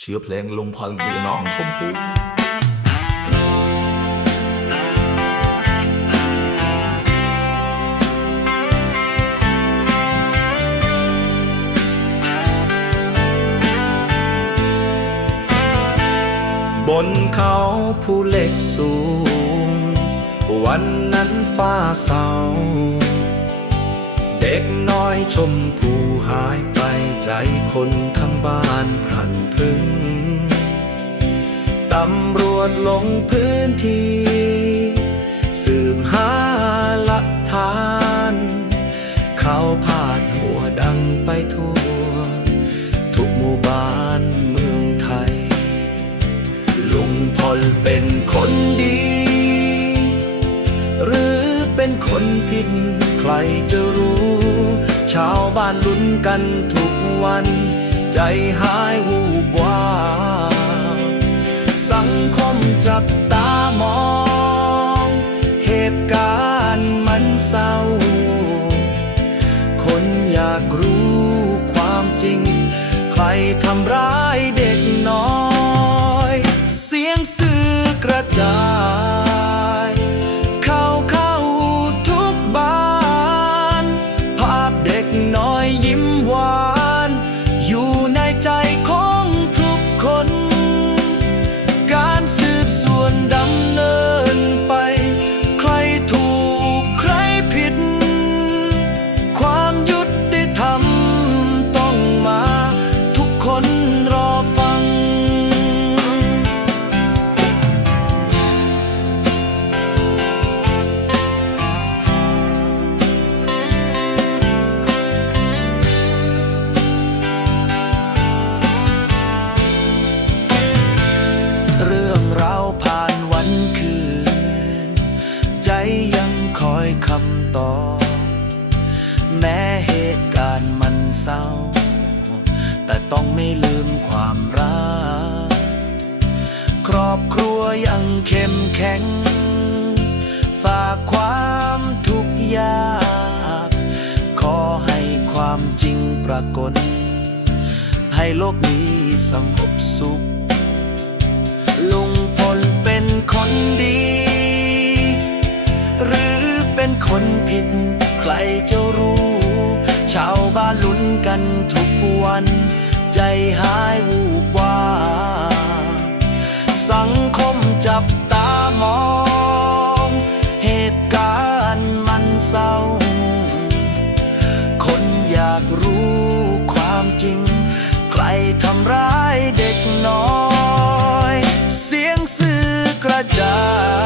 เชื้อเพลงลงพันธุ์เรือน้องชมพูบนเขาผู้เล็กสูง วันนั้นฟ้าเศร้า เด็กน้อยชมผู้หายไปใจคนทั้งบ้าน พรันพรึงตำรวจลงพื้นที่ สืบหาหลักฐาน เขาพาดหัวดังไปทั่ว ทุกหมู่บ้านเมืองไทย ลุงพลเป็นคนดี หรือเป็นคนผิด ใครจะรู้ ชาวบ้านลุ้นกันทุกวัน ใจหายวู จับตามอง เหตุการณ์มันเศร้า คนอยากรู้ความจริง ใครทำร้าย อยคำตอบแม้เหตุการณ์มันเศร้า แต่ต้องไม่ลืมความรัก ครอบครัวยังเข้มแข็ง ฝากความทุกข์ยาก ขอให้ความจริงปรากฏ ให้โลกนี้สงบสุข บ้านลุ้นกันทุกวัน ใจหายวูบวาสังคมจับตามอง เหตุการณ์มันเศร้า คนอยากรู้ความจริง ใครทำร้ายเด็กน้อย เสียงสื่อกระจาย